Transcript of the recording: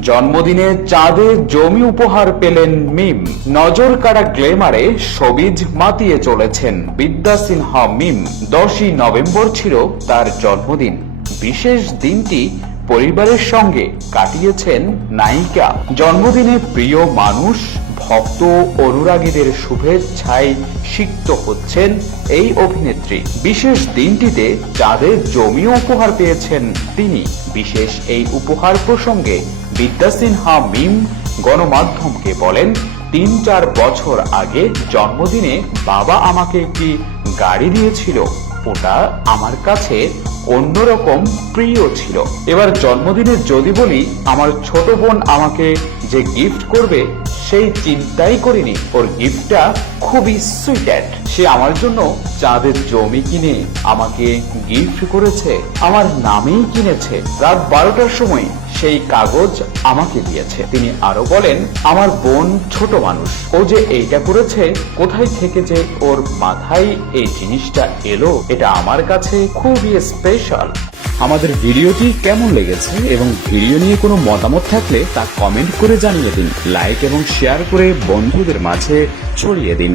জন্মদিনে চাঁদে জমি উপহার পেলেন মিম। নজর কাড়া গ্লেমারে সবিজ মাতিয়ে চলেছেন বিদ্যা সিনহা মিম। দশই নভেম্বর ছিল তার জন্মদিন। বিশেষ দিনটি পরিবারের সঙ্গে কাটিয়েছেন নায়িকা। জন্মদিনে প্রিয় মানুষ ভক্ত অনুরাগীদের শুভেচ্ছায় সিক্ত হচ্ছেন এই অভিনেত্রী। বিশেষ দিনটিতে চাঁদের জমিও উপহার পেয়েছেন তিনি। বিশেষ এই উপহার প্রসঙ্গে বিদ্যা সিনহা মিম গণমাধ্যমকে বলেন তিন চার বছর আগে জন্মদিনে বাবা আমাকে একটি গাড়ি দিয়েছিল। ওটা আমার কাছে অন্যরকম প্রিয় ছিল। এবার জন্মদিনে যদি বলি, আমার ছোট বোন আমাকে যে গিফট করবে সেই চিন্তাই করিনি। ওর গিফটটা খুবই সুইটেড। সে আমার জন্য চাঁদের জমি কিনে আমাকে গিফট করেছে। আমার নামেই কিনেছে। রাত বারোটার সময় সেই কাগজ আমাকে দিয়েছে। তিনি আরও বলেন, আমার বোন ছোট মানুষ। ও যে এইটা করেছে, কোথায় থেকে যে ওর মাথায় এই জিনিসটা এলো, এটা আমার কাছে খুবই স্পেশাল আমাদের ভিডিওটি কেমন লেগেছে এবং ভিডিও নিয়ে কোনো মতামত থাকলে তা কমেন্ট করে জানিয়ে দিন। লাইক এবং শেয়ার করে বন্ধুদের মাঝে ছড়িয়ে দিন।